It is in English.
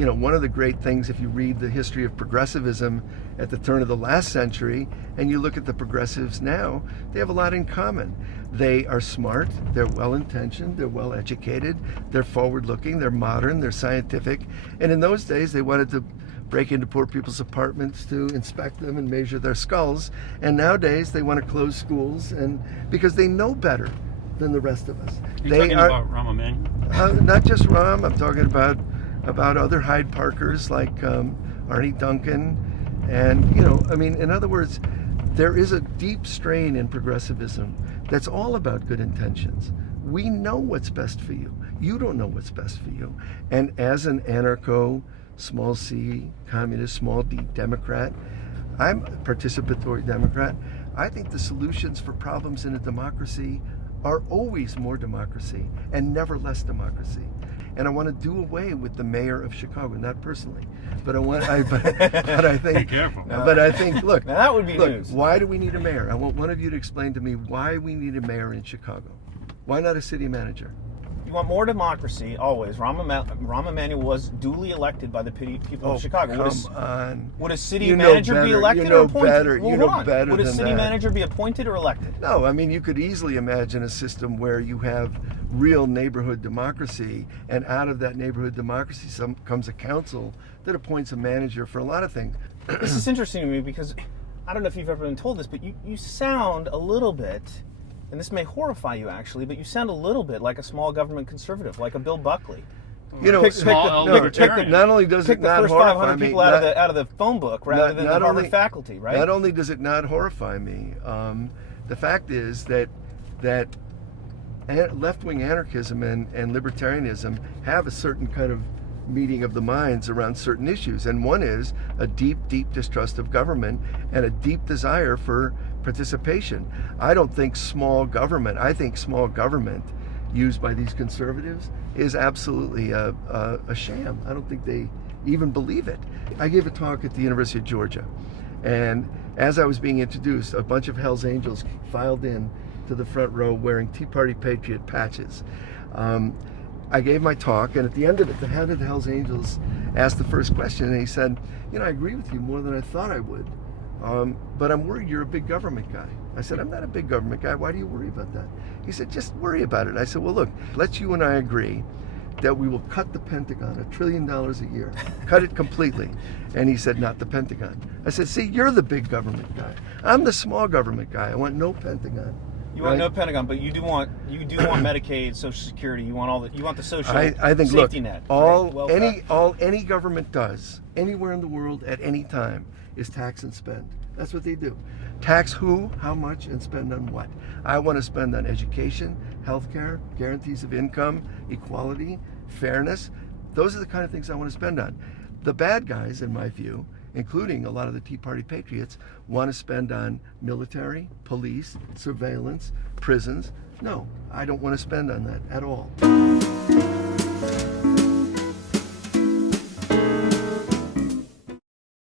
one of the great things, if you read the history of progressivism at the turn of the last century, and you look at the progressives now, they have a lot in common. They are smart, they're well-intentioned, they're well-educated, they're forward-looking, they're modern, they're scientific. And in those days, they wanted to break into poor people's apartments to inspect them and measure their skulls. And nowadays, they want to close schools, and because they know better than the rest of us. You're talking about Rahm Emanuel? Not just Rahm, I'm talking about other Hyde Parkers like Arnie Duncan. And, in other words, there is a deep strain in progressivism that's all about good intentions. We know what's best for you. You don't know what's best for you. And as an anarcho, small c, communist, small d Democrat, I'm a participatory Democrat. I think the solutions for problems in a democracy are always more democracy and never less democracy. And I want to do away with the mayor of Chicago, not personally, but I think. Be careful. But I think, look, now that would be news. Why do we need a mayor? I want one of you to explain to me why we need a mayor in Chicago. Why not a city manager? You want more democracy, always. Rahm Emanuel was duly elected by the people of Chicago. Come on. Would a city manager be elected or appointed? You know better Would a than city that. manager be appointed or elected? No, you could easily imagine a system where you have real neighborhood democracy, and out of that neighborhood democracy comes a council that appoints a manager for a lot of things. This is interesting to me because I don't know if you've ever been told this, but you sound a little bit, and this may horrify you actually, but you sound a little bit like a small government conservative, like a Bill Buckley. Not only does it not the first horrify 500 me, people out of the phone book rather than the Harvard faculty, right? Not only does it not horrify me, the fact is that left-wing anarchism and libertarianism have a certain kind of meeting of the minds around certain issues, and one is a deep distrust of government and a deep desire for participation. I don't think small government. I think small government used by these conservatives is absolutely a sham. I don't think they even believe it. I gave a talk at the University of Georgia, and as I was being introduced, a bunch of Hells Angels filed in to the front row wearing Tea Party Patriot patches. I gave my talk, and at the end of it, the head of the Hells Angels asked the first question, and he said, I agree with you more than I thought I would, but I'm worried you're a big government guy. I said, I'm not a big government guy. Why do you worry about that? He said, just worry about it. I said, well, look, let's you and I agree that we will cut the Pentagon $1 trillion a year, cut it completely. And he said, not the Pentagon. I said, see, you're the big government guy. I'm the small government guy. I want no Pentagon. You want no Pentagon, but you do want Medicaid, Social Security. You want the social I think, safety look, net. All any government does anywhere in the world at any time is tax and spend. That's what they do. Tax who, how much, and spend on what. I want to spend on education, healthcare, guarantees of income, equality, fairness. Those are the kind of things I want to spend on. The bad guys, in my view, including a lot of the Tea Party patriots, want to spend on military, police, surveillance, prisons. No, I don't want to spend on that at all.